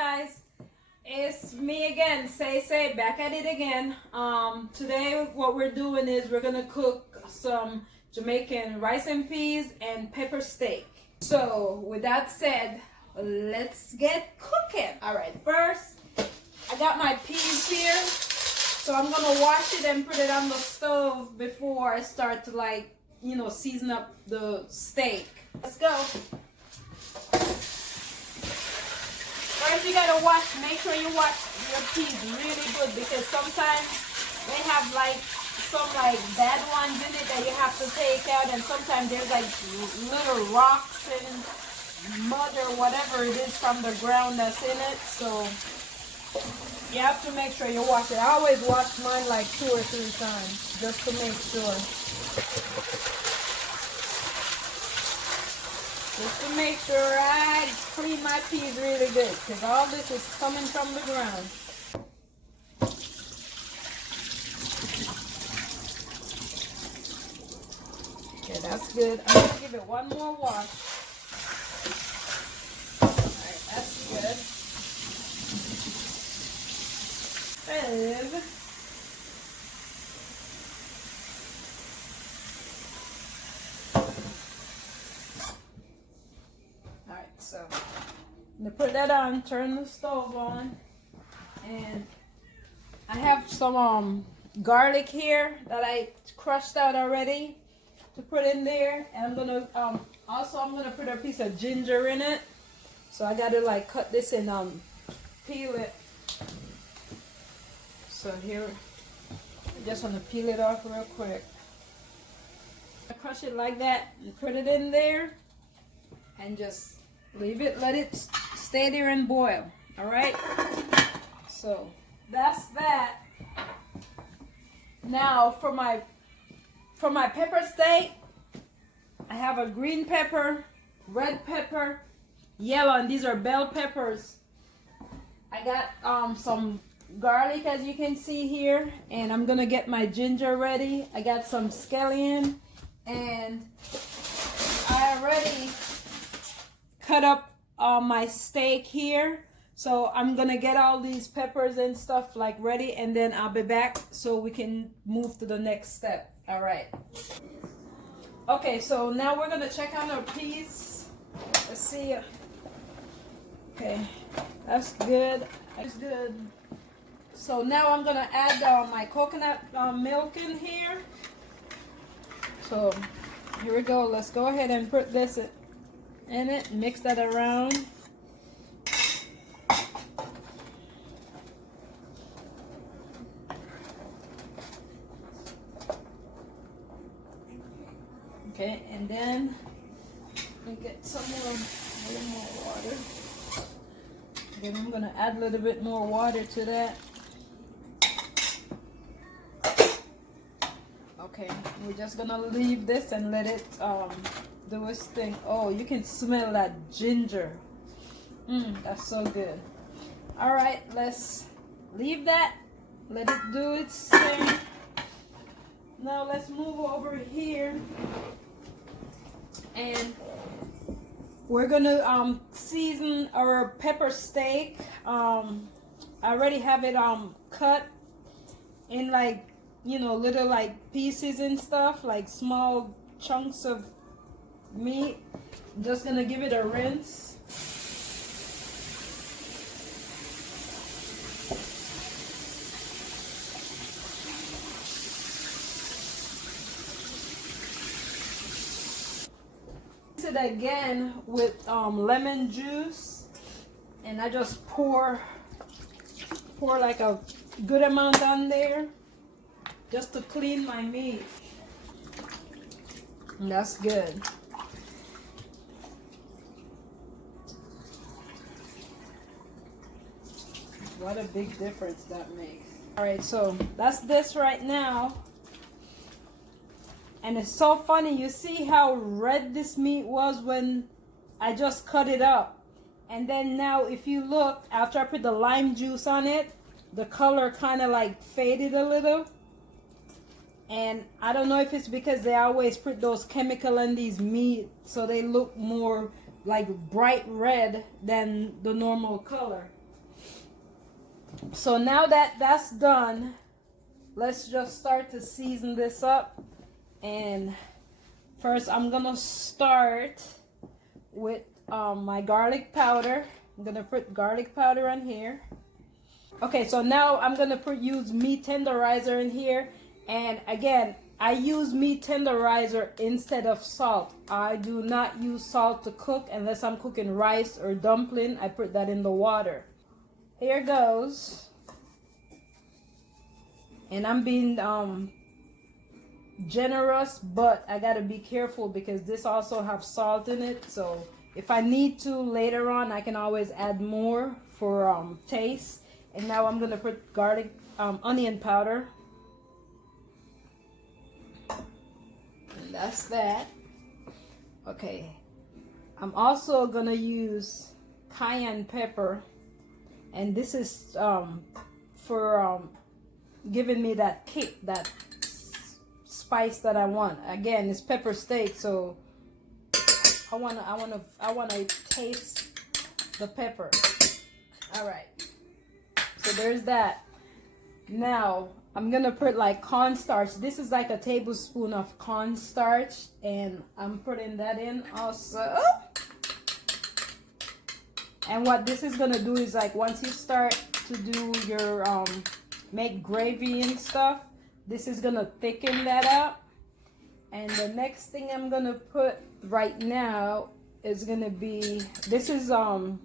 guys, it's me again, say back at it again. Today what we're doing is we're gonna cook some Jamaican rice and peas and pepper steak. So with that said, let's get cooking. All right, first I got my peas here, so I'm gonna wash it and put it on the stove before I start to season up the steak. Let's go. First you gotta make sure you wash your peas really good, because sometimes they have some bad ones in it that you have to take out, and sometimes there's little rocks and mud or whatever it is from the ground that's in it. So you have to make sure you wash it. I always wash mine 2 or 3 times just to make sure. Just to make sure I clean my peas really good, because all this is coming from the ground. Okay, that's good. I'm going to give it one more wash. Alright, that's good. So I'm gonna put that on, turn the stove on, and I have some garlic here that I crushed out already to put in there, and I'm gonna I'm gonna put a piece of ginger in it. So I gotta cut this and peel it. So here, I just want to peel it off real quick. I crush it like that and put it in there, and just leave it, let it stay there and boil. All right, so that's that. Now for my pepper steak, I have a green pepper, red pepper, yellow, and these are bell peppers. I got some garlic, as you can see here, and I'm gonna get my ginger ready. I got some scallion, and I already cut up my steak here. So I'm gonna get all these peppers and stuff ready, and then I'll be back so we can move to the next step. All right. Okay, so now we're gonna check on our peas. Let's see. Okay, that's good. That's good. So now I'm gonna add my coconut milk in here. So here we go. Let's go ahead and put this in it, mix that around. Okay, and then we get a little more water. Then I'm gonna add a little bit more water to that. Okay, we're just gonna leave this and let it do its thing. Oh, you can smell that ginger. That's so good. All right, let's leave that, let it do its thing. Now let's move over here, and we're gonna season our pepper steak. I already have it cut in little pieces and stuff, small chunks of meat. I'm just gonna give it a rinse. It again with lemon juice, and I just pour a good amount on there just to clean my meat. And that's good. What a big difference that makes. All right, so that's this right now. And it's so funny, you see how red this meat was when I just cut it up. And then now if you look, after I put the lime juice on it, the color kind of faded a little. And I don't know if it's because they always put those chemical in these meat, so they look more bright red than the normal color. So now that that's done, let's just start to season this up. And first I'm gonna start with my garlic powder. I'm gonna put garlic powder on here. Okay, so now I'm gonna use meat tenderizer in here. And again, I use meat tenderizer instead of salt. I do not use salt to cook unless I'm cooking rice or dumpling. I put that in the water. Here goes. And I'm being generous, but I gotta be careful because this also have salt in it. So if I need to later on, I can always add more for taste. And now I'm gonna put garlic, onion powder. And that's that. Okay. I'm also gonna use cayenne pepper. And this is for giving me that kick, that spice that I want. Again, it's pepper steak, so I wanna taste the pepper. All right. So there's that. Now I'm gonna put like cornstarch. This is like a tablespoon of cornstarch, and I'm putting that in also. And what this is gonna do is, like, once you start to do your make gravy and stuff, this is gonna thicken that up. And the next thing I'm gonna put right now is gonna be, this is a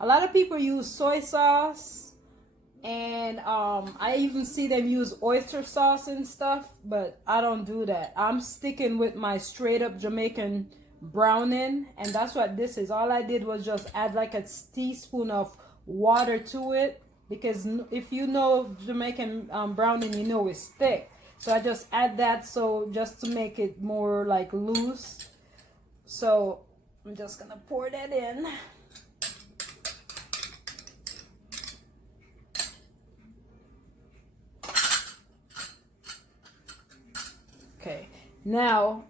lot of people use soy sauce, and I even see them use oyster sauce and stuff, but I don't do that. I'm sticking with my straight up Jamaican browning, and that's what this is. All I did was just add like a teaspoon of water to it, because if you know Jamaican browning, you know it's thick. So I just add that, so just to make it more like loose. So I'm just gonna pour that in. Okay, now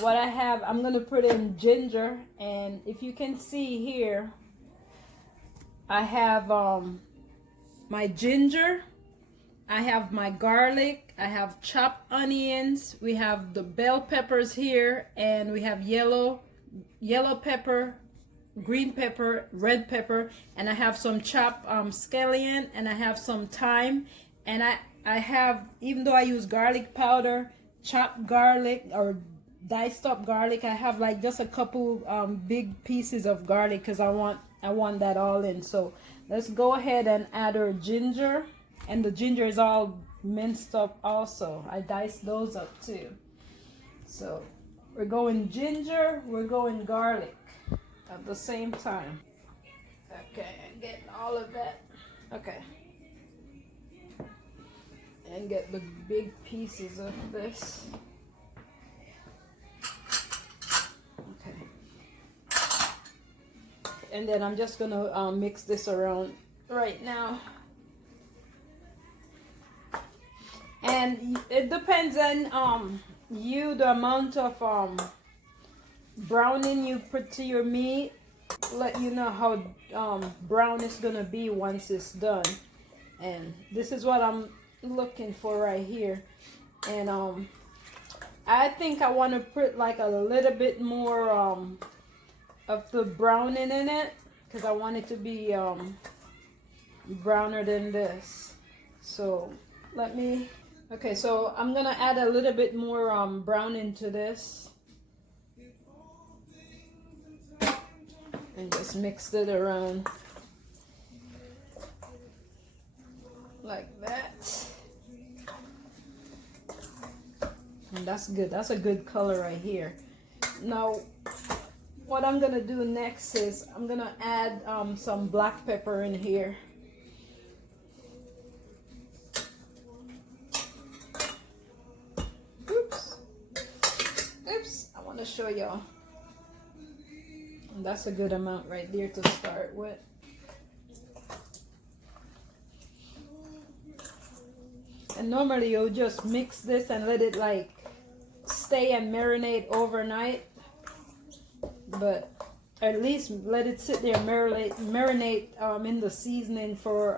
what I have, I'm gonna put in ginger, and if you can see here, I have my ginger, I have my garlic, I have chopped onions, we have the bell peppers here, and we have yellow pepper, green pepper, red pepper, and I have some chopped scallion, and I have some thyme, and I have, even though I use garlic powder, chopped garlic or diced up garlic, I have like just a couple big pieces of garlic because I want that all in. So let's go ahead and add our ginger, and the ginger is all minced up also. I diced those up too. So we're going ginger, we're going garlic at the same time. Okay, and get all of that. Okay. And get the big pieces of this. Okay. And then I'm just gonna mix this around right now. And it depends on the amount of browning you put to your meat. Let you know how brown it's gonna be once it's done. And this is what I'm looking for right here. And I think I want to put like a little bit more of the browning in it, because I want it to be browner than this. So let me, okay, so I'm gonna add a little bit more browning to this, and just mix it around like that. And that's good. That's a good color right here. Now what I'm gonna do next is I'm gonna add some black pepper in here. Oops, I want to show y'all. And that's a good amount right there to start with. And normally you'll just mix this and let it like stay and marinate overnight, but at least let it sit there, marinate in the seasoning for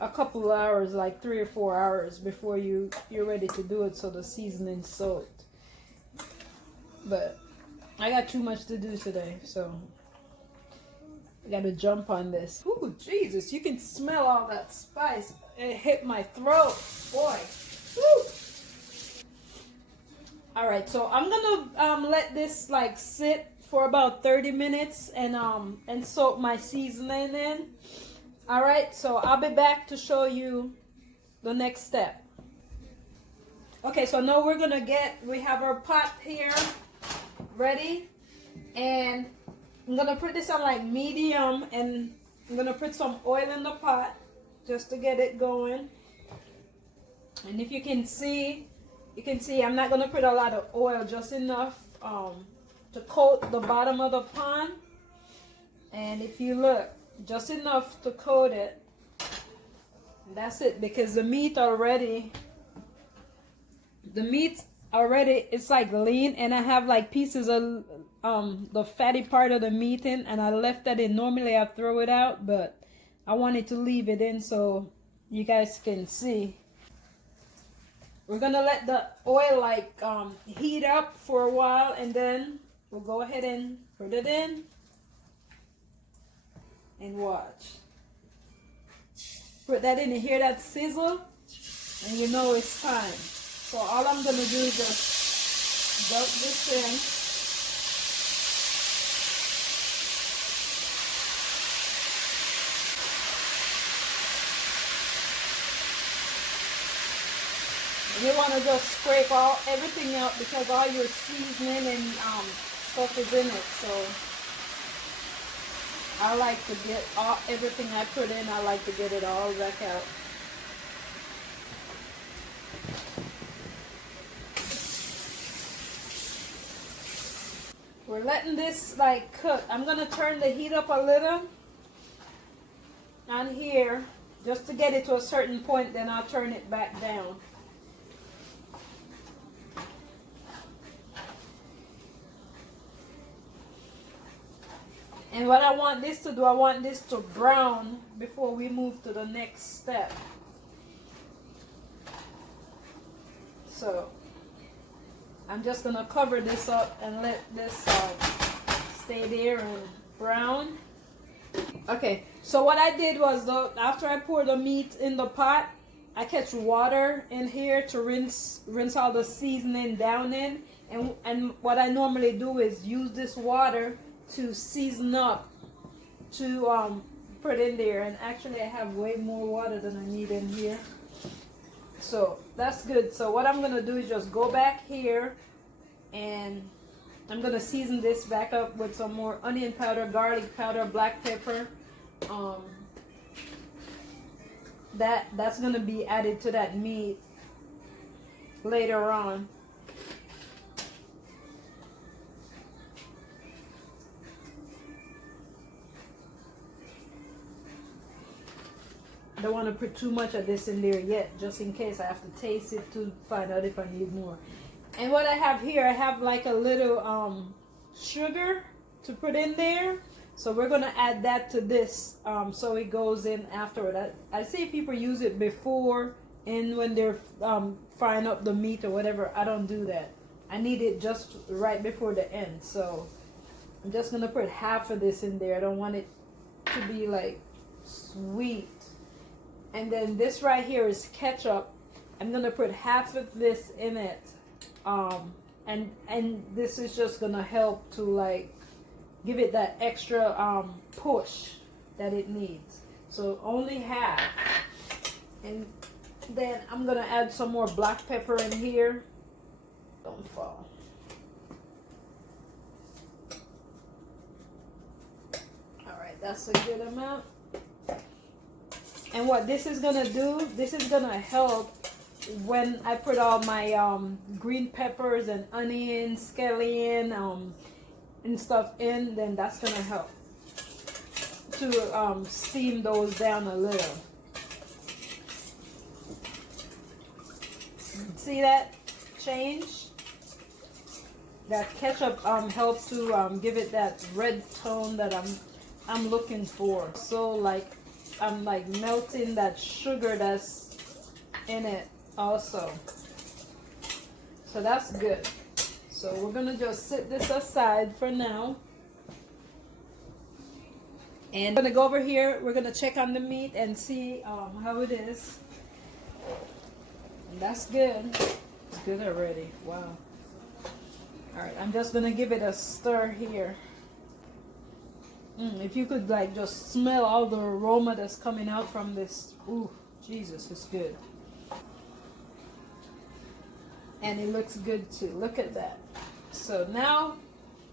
a couple of hours, like 3 or 4 hours before you're ready to do it, so the seasoning's soaked. But I got too much to do today, so I gotta jump on this. Ooh, Jesus, you can smell all that spice. It hit my throat, boy. Woo. All right, so I'm gonna let this like sit for about 30 minutes and soak my seasoning in. All right, so I'll be back to show you the next step. Okay, so now we have our pot here ready, and I'm gonna put this on like medium, and I'm gonna put some oil in the pot just to get it going. And if you can see I'm not gonna put a lot of oil, just enough to coat the bottom of the pan. And if you look, just enough to coat it. That's it, because the meat already, it's like lean, and I have like pieces of the fatty part of the meat in, and I left that in. Normally I throw it out, but I wanted to leave it in so you guys can see. We're gonna let the oil like heat up for a while, and then we'll go ahead and put it in and watch. Put that in and hear that sizzle, and you know it's time. So all I'm gonna do is just dump this in. You want to just scrape everything out, because all your seasoning and stuff is in it. So I like to get everything I put in, I like to get it all back out. We're letting this like cook. I'm going to turn the heat up a little on here just to get it to a certain point, then I'll turn it back down. And what I want this to do, I want this to brown before we move to the next step. So I'm just going to cover this up and let this stay there and brown. Okay, so what I did was, after I pour the meat in the pot, I catch water in here to rinse all the seasoning down in. And what I normally do is use this water to season up, to put in there. And actually I have way more water than I need in here, so that's good. So what I'm gonna do is just go back here, and I'm gonna season this back up with some more onion powder, garlic powder, black pepper. That's gonna be added to that meat later on. I don't want to put too much of this in there yet, just in case I have to taste it to find out if I need more. And what I have here, I have like a little sugar to put in there. So we're going to add that to this, so it goes in afterward. I see people use it before and when they're frying up the meat or whatever. I don't do that. I need it just right before the end. So I'm just going to put half of this in there. I don't want it to be like sweet. And then this right here is ketchup. I'm gonna put half of this in it, and this is just gonna help to like give it that extra push that it needs. So only half, and then I'm gonna add some more black pepper in here. Don't fall. All right, that's a good amount. And what this is gonna do, this is gonna help when I put all my green peppers and onions, scallion, and stuff in. Then that's gonna help to steam those down a little. See that change? That ketchup helps to give it that red tone that I'm looking for. So like I'm like melting that sugar that's in it also. So that's good. So we're gonna just set this aside for now. And I'm gonna go over here. We're gonna check on the meat and see how it is. And that's good. It's good already. Wow. All right, I'm just gonna give it a stir here. If you could like just smell all the aroma that's coming out from this. Ooh, Jesus, it's good. And it looks good too. Look at that. So now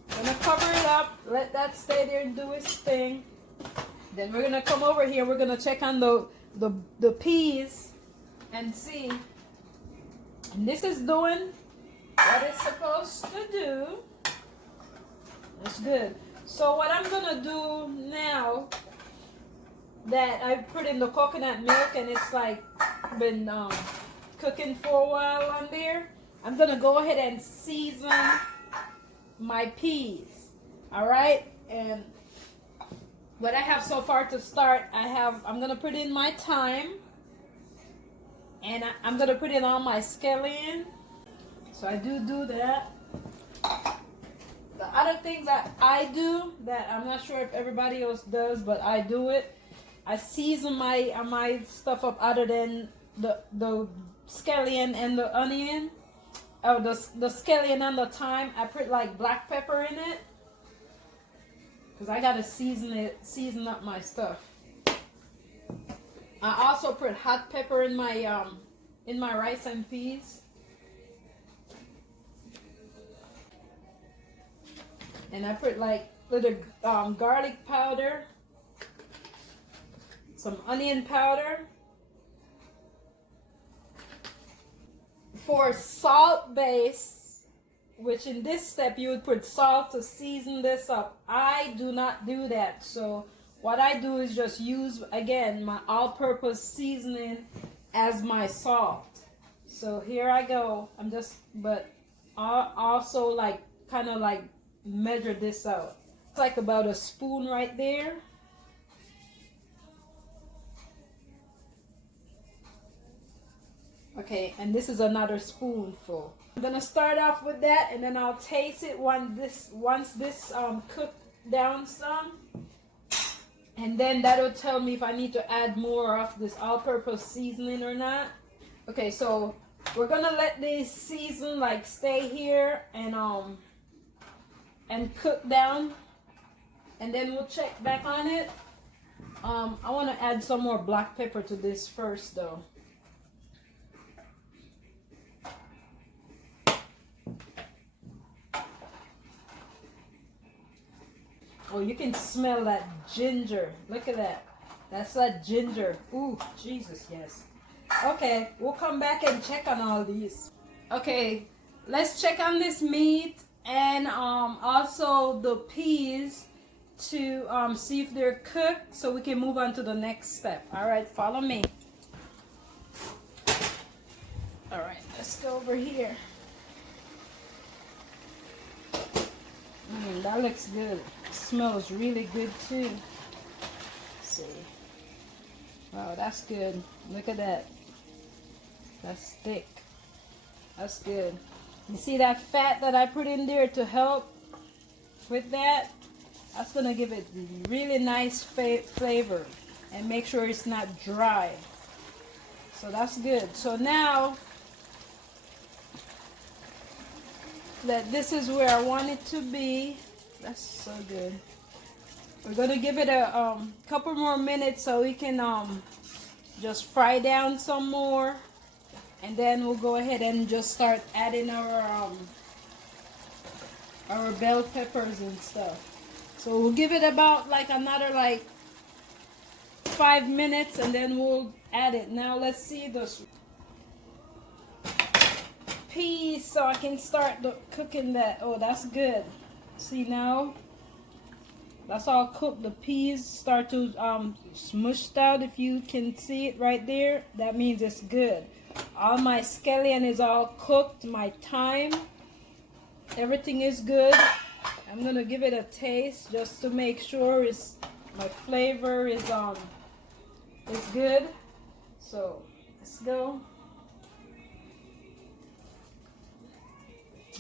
I'm gonna cover it up, let that stay there and do its thing. Then we're gonna come over here, we're gonna check on the peas and see. And this is doing what it's supposed to do. It's good. So what I'm gonna do now that I put in the coconut milk and it's like been cooking for a while on there, I'm gonna go ahead and season my peas. All right, and what I have so far to start, I'm gonna put in my thyme, and I'm gonna put in all my scallion. So I do that. The other things that I do that I'm not sure if everybody else does, but I do it. I season my stuff up other than the scallion and the onion. Oh, the scallion and the thyme. I put like black pepper in it because I gotta season up my stuff. I also put hot pepper in my rice and peas. And I put like little garlic powder, some onion powder. For salt base, which in this step you would put salt to season this up. I do not do that. So what I do is just use, again, my all-purpose seasoning as my salt. So here I go. But I'll also like kind of like measure this out. It's like about a spoon right there. Okay, and this is another spoonful. I'm gonna start off with that, and then I'll taste it once this cooked down some, and then that'll tell me if I need to add more of this all-purpose seasoning or not. Okay, so we're gonna let this season like stay here and cook down, and then we'll check back on it. I want to add some more black pepper to this first though. Oh, you can smell that ginger. Look at that. That's that ginger. Ooh, Jesus, yes. Okay, we'll come back and check on all these. Okay, let's check on this meat and also the peas to see if they're cooked so we can move on to the next step. All right, follow me. All right, let's go over here. That looks good. It smells really good too. Let's see. Wow, that's good. Look at that. That's thick. That's good. You see that fat that I put in there to help with that? That's gonna give it really nice flavor and make sure it's not dry. So that's good. So now that this is where I want it to be. That's so good. We're gonna give it a couple more minutes so we can just fry down some more, and then we'll go ahead and just start adding our bell peppers and stuff. So we'll give it about like another like 5 minutes, and then we'll add it. Now let's see this peas so I can start cooking that. Oh, that's good. See now, that's all cooked. The peas start to smushed out. If you can see it right there, that means it's good. All my scallion is all cooked. My thyme, everything is good. I'm gonna give it a taste just to make sure my flavor is good. So let's go.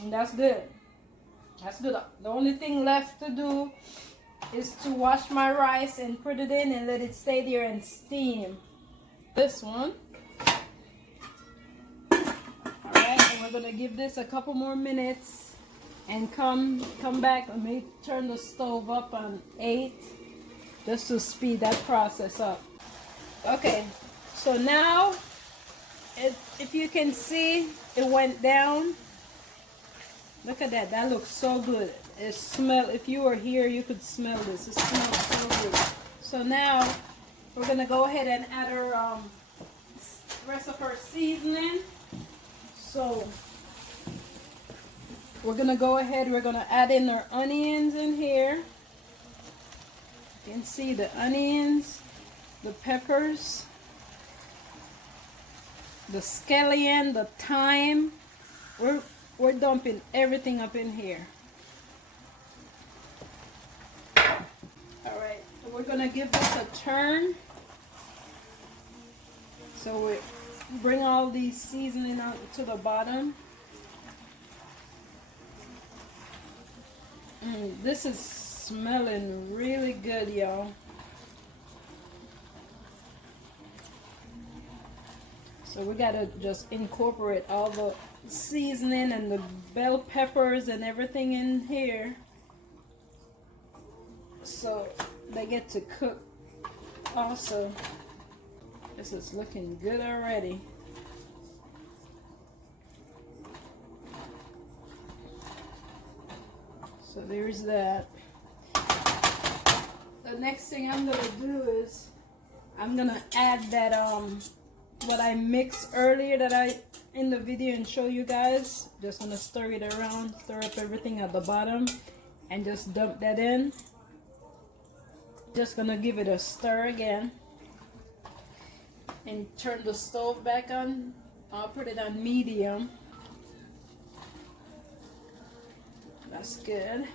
And that's good. That's good. The only thing left to do is to wash my rice and put it in and let it stay there and steam. This one. Alright, and we're gonna give this a couple more minutes and come back. Let me turn the stove up on 8 just to speed that process up. Okay, so now if you can see, it went down. Look at that. That looks so good. It smells. If you were here, you could smell this. It smells so good. So now we're gonna go ahead and add our rest of our seasoning. So we're gonna go ahead. We're gonna add in our onions in here. You can see the onions, the peppers, the scallion, the thyme. We're dumping everything up in here. Alright, so we're gonna give this a turn. So we bring all these seasoning out to the bottom. This is smelling really good, y'all. So we gotta just incorporate all the seasoning and the bell peppers and everything in here so they get to cook also. This is looking good already. So there's that. The next thing I'm gonna do is I'm gonna add that what I mixed earlier that I in the video and show you guys. Just gonna stir it around, stir up everything at the bottom and just dump that in. Just gonna give it a stir again and turn the stove back on. I'll put it on medium. That's good.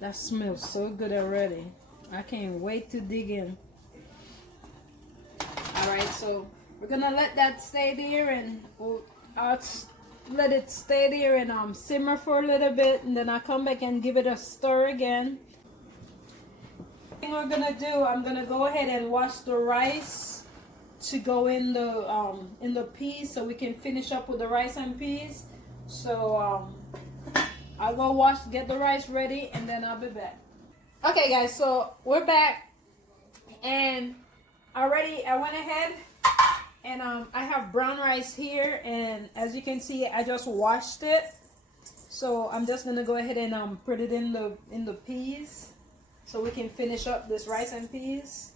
That smells so good already. I can't wait to dig in. Alright, so we're gonna let that stay there and I'll let it stay there and simmer for a little bit, and then I'll come back and give it a stir again. The thing we're gonna do, I'm gonna go ahead and wash the rice to go in the peas so we can finish up with the rice and peas. So I'll go get the rice ready and then I'll be back. Okay guys, so we're back and I went ahead and I have brown rice here, and as you can see I just washed it. So I'm just gonna go ahead and put it in the peas so we can finish up this rice and peas.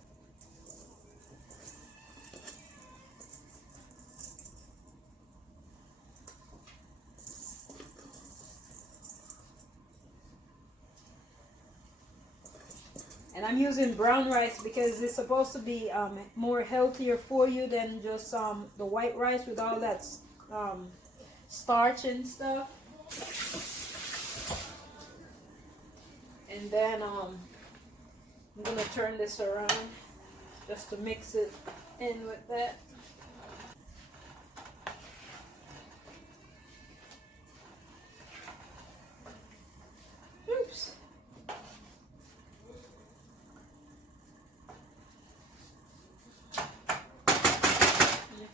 And I'm using brown rice because it's supposed to be more healthier for you than just the white rice with all that starch and stuff. And then I'm gonna turn this around just to mix it in with that. Oops.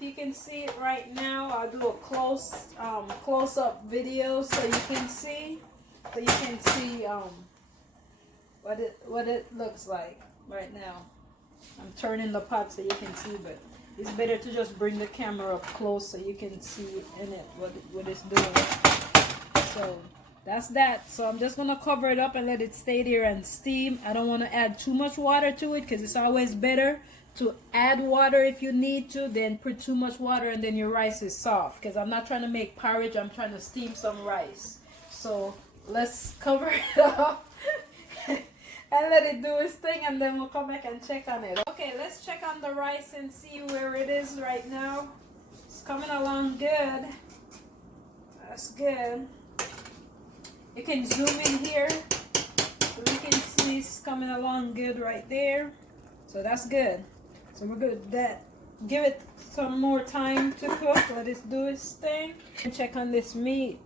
You can see it right now. I'll do a close-up video so you can see what it looks like right now. I'm turning the pot so you can see, but it's better to just bring the camera up close so you can see in it what it's doing. So that's that. So I'm just gonna cover it up and let it stay there and steam. I don't want to add too much water to it because it's always better to add water if you need to, then put too much water and then your rice is soft, because I'm not trying to make porridge, I'm trying to steam some rice. So let's cover it up and let it do its thing, and then we'll come back and check on it. Okay, let's check on the rice and see where it is right now. It's coming along good. That's good. You can zoom in here so we can see it's coming along good right there. So that's good. So we're good with that. Give it some more time to cook. Let it do its thing. And check on this meat.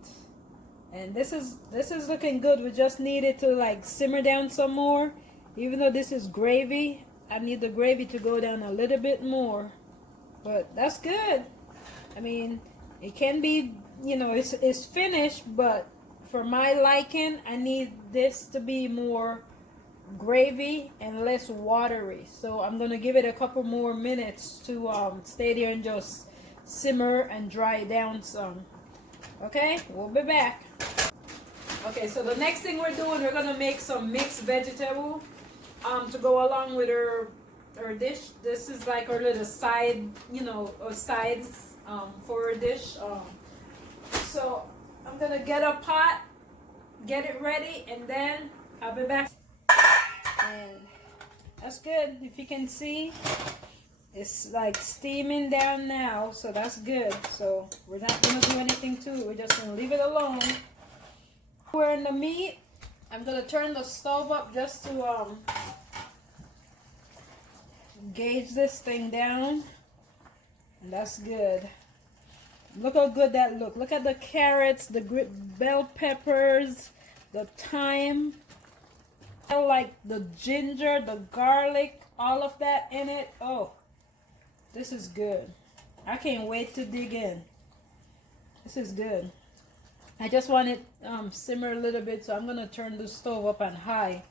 And this is looking good. We just need it to like simmer down some more. Even though this is gravy, I need the gravy to go down a little bit more. But that's good. I mean, it can be, you know, it's finished, but for my liking, I need this to be more gravy and less watery. So I'm gonna give it a couple more minutes to stay there and just simmer and dry it down some. Okay, we'll be back. Okay, so the next thing we're doing, we're gonna make some mixed vegetable to go along with our dish. This is like our little side, you know, or sides for a dish. So I'm gonna get a pot, get it ready, and then I'll be back. And that's good. If you can see, it's like steaming down now, so that's good. So we're not gonna do anything to it. We're just gonna leave it alone. We're in the meat. I'm gonna turn the stove up just to gauge this thing down, and that's good. Look how good that look. Look at the carrots, the bell peppers, the thyme, like the ginger, the garlic, all of that in it. Oh, this is good. I can't wait to dig in. This is good. I just want it simmer a little bit, so I'm gonna turn the stove up on high.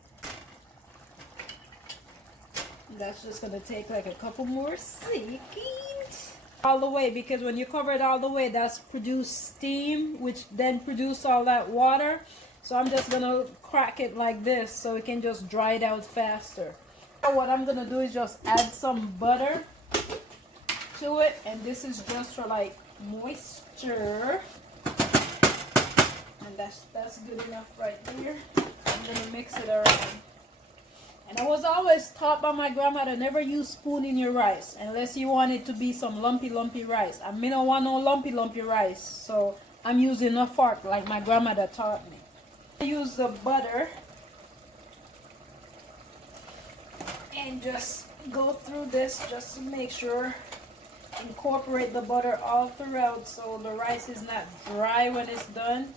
That's just gonna take like a couple more seconds. All the way, because when you cover it all the way, that's produce steam, which then produce all that water. So I'm just gonna crack it like this so it can just dry it out faster. So what I'm gonna do is just add some butter to it, and this is just for like moisture. And that's good enough right there. I'm gonna mix it around. And I was always taught by my grandmother, never use spoon in your rice unless you want it to be some lumpy rice. I mean, I don't want no lumpy rice, so I'm using a fork like my grandmother taught me. I use the butter and just go through this just to make sure, incorporate the butter all throughout so the rice is not dry when it's done.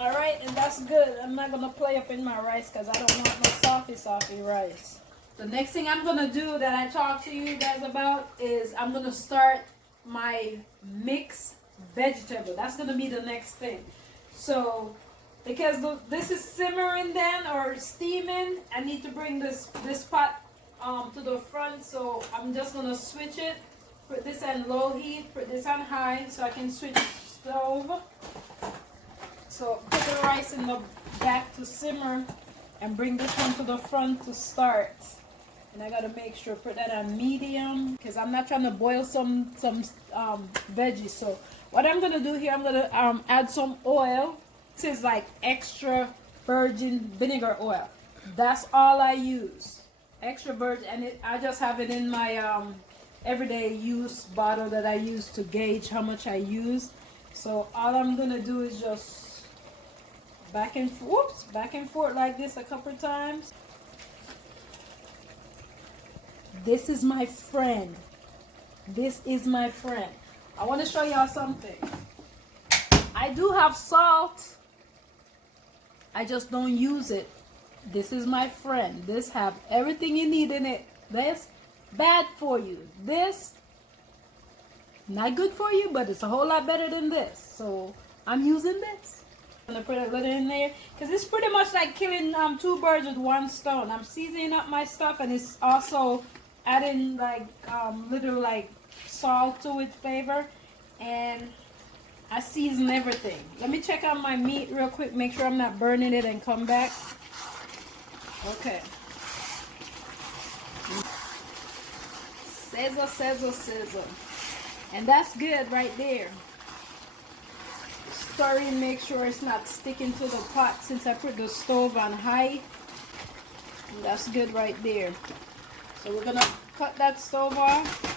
Alright, and that's good. I'm not going to play up in my rice because I don't want no softy rice. The next thing I'm going to do that I talked to you guys about is I'm going to start my mixed vegetable. That's going to be the next thing. So, because this is simmering then or steaming, I need to bring this pot to the front. So, I'm just going to switch it. Put this on low heat, put this on high so I can switch stove. So put the rice in the back to simmer and bring this one to the front to start. And I gotta make sure put that on medium because I'm not trying to boil some veggies. So what I'm gonna do here, I'm gonna add some oil. This is like extra virgin vinegar oil. That's all I use. Extra virgin, and I just have it in my everyday use bottle that I use to gauge how much I use. So all I'm gonna do is just back and forth like this a couple times. This is my friend. This is my friend. I want to show y'all something. I do have salt. I just don't use it. This is my friend. This have everything you need in it. This bad for you. This not good for you, but it's a whole lot better than this. So I'm using this. I'm gonna put a little in there because it's pretty much like killing two birds with one stone. I'm seasoning up my stuff, and it's also adding like little like salt to it, flavor, and I season everything. Let me check out my meat real quick, make sure I'm not burning it, and come back. Okay. Sizzle. And that's good right there. stir in, make sure it's not sticking to the pot since I put the stove on high. And that's good right there. So we're gonna cut that stove off.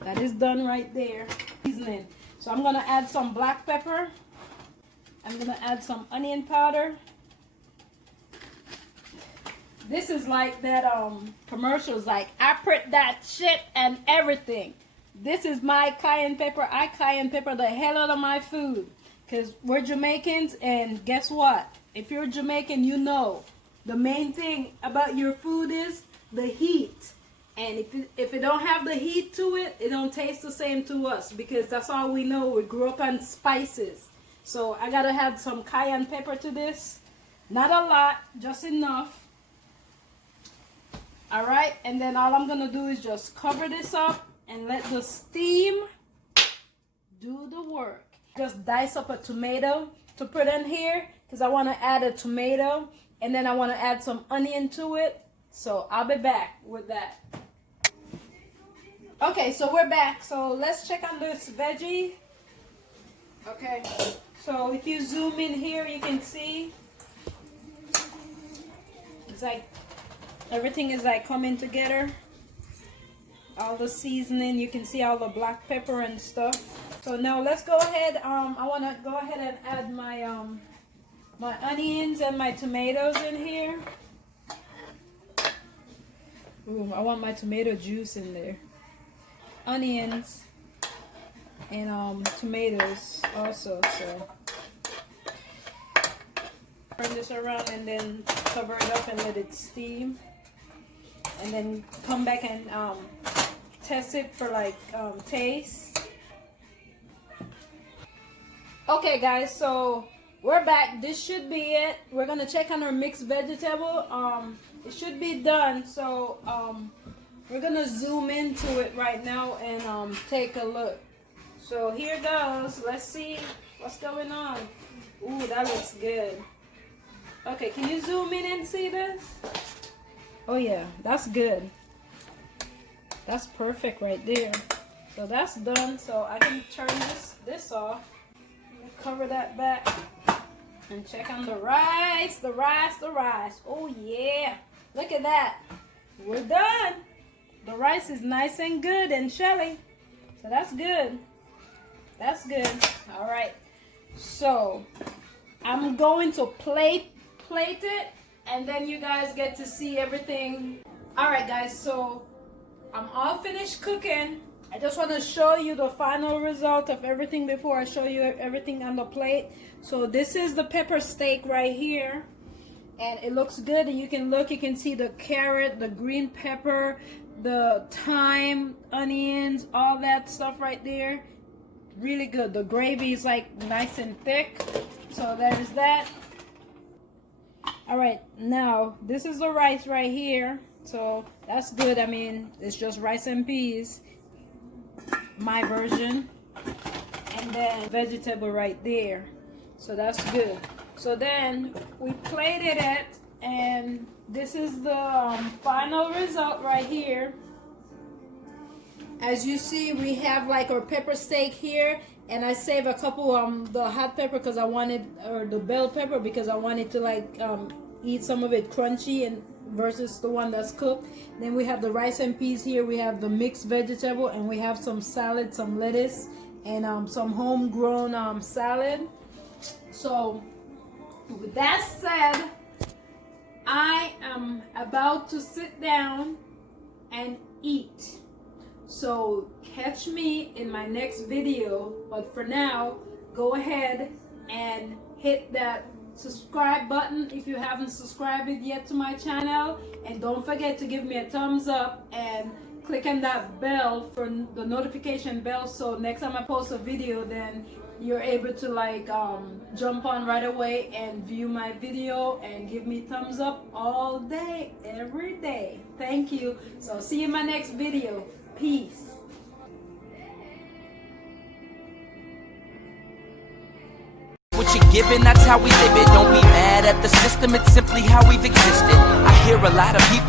That is done right there. Seasoning. So I'm gonna add some black pepper. I'm gonna add some onion powder. This is like that commercials, like I put that shit and everything. This is my cayenne pepper. I cayenne pepper the hell out of my food. Because we're Jamaicans, and guess what? If you're Jamaican, you know the main thing about your food is the heat. And if it don't have the heat to it, it don't taste the same to us. Because that's all we know. We grew up on spices. So I gotta add some cayenne pepper to this. Not a lot, just enough. Alright, and then all I'm gonna do is just cover this up and let the steam do the work. Just dice up a tomato to put in here because I want to add a tomato, and then I want to add some onion to it. So I'll be back with that. Okay, so we're back. So let's check on this veggie. Okay, so if you zoom in here, you can see it's like everything is like coming together. All the seasoning, you can see all the black pepper and stuff. So now let's go ahead. I want to go ahead and add my my onions and my tomatoes in here. Ooh, I want my tomato juice in there. Onions and tomatoes also. So turn this around and then cover it up and let it steam, and then come back and test it for like taste. Okay guys, so we're back. This should be it. We're gonna check on our mixed vegetable. It should be done. So we're gonna zoom into it right now and take a look. So here goes. Let's see what's going on. Ooh, that looks good. Okay, can you zoom in and see this? Oh yeah, that's good. That's perfect right there. So that's done. So I can turn this off. Let me cover that back and check on the rice. The rice. Oh yeah. Look at that. We're done. The rice is nice and good and shelly. So that's good. That's good. All right. So I'm going to plate it, and then you guys get to see everything. All right guys, so I'm all finished cooking. I just want to show you the final result of everything before I show you everything on the plate. So this is the pepper steak right here, and it looks good. And you can see the carrot, the green pepper, the thyme, onions, all that stuff right there. Really good. The gravy is like nice and thick. So there is that. All right, now this is the rice right here. So that's good. I mean, it's just rice and peas, my version, and then vegetable right there. So that's good. So then we plated it, and this is the final result right here. As you see, we have like our pepper steak here, and I saved a couple the hot pepper because I wanted, or the bell pepper because I wanted to like eat some of it crunchy and versus the one that's cooked. Then we have the rice and peas here. We have the mixed vegetable, and we have some salad, some lettuce, and some homegrown salad. So with that said, I am about to sit down and eat. So catch me in my next video, but for now, go ahead and hit that subscribe button if you haven't subscribed yet to my channel, and don't forget to give me a thumbs up and click on that bell for the notification bell, so next time I post a video, then you're able to like jump on right away and view my video and give me thumbs up all day, every day. Thank you. So see you in my next video. Peace. What you're given, that's how we live it. Don't be mad at the system, it's simply how we've existed. I hear a lot of people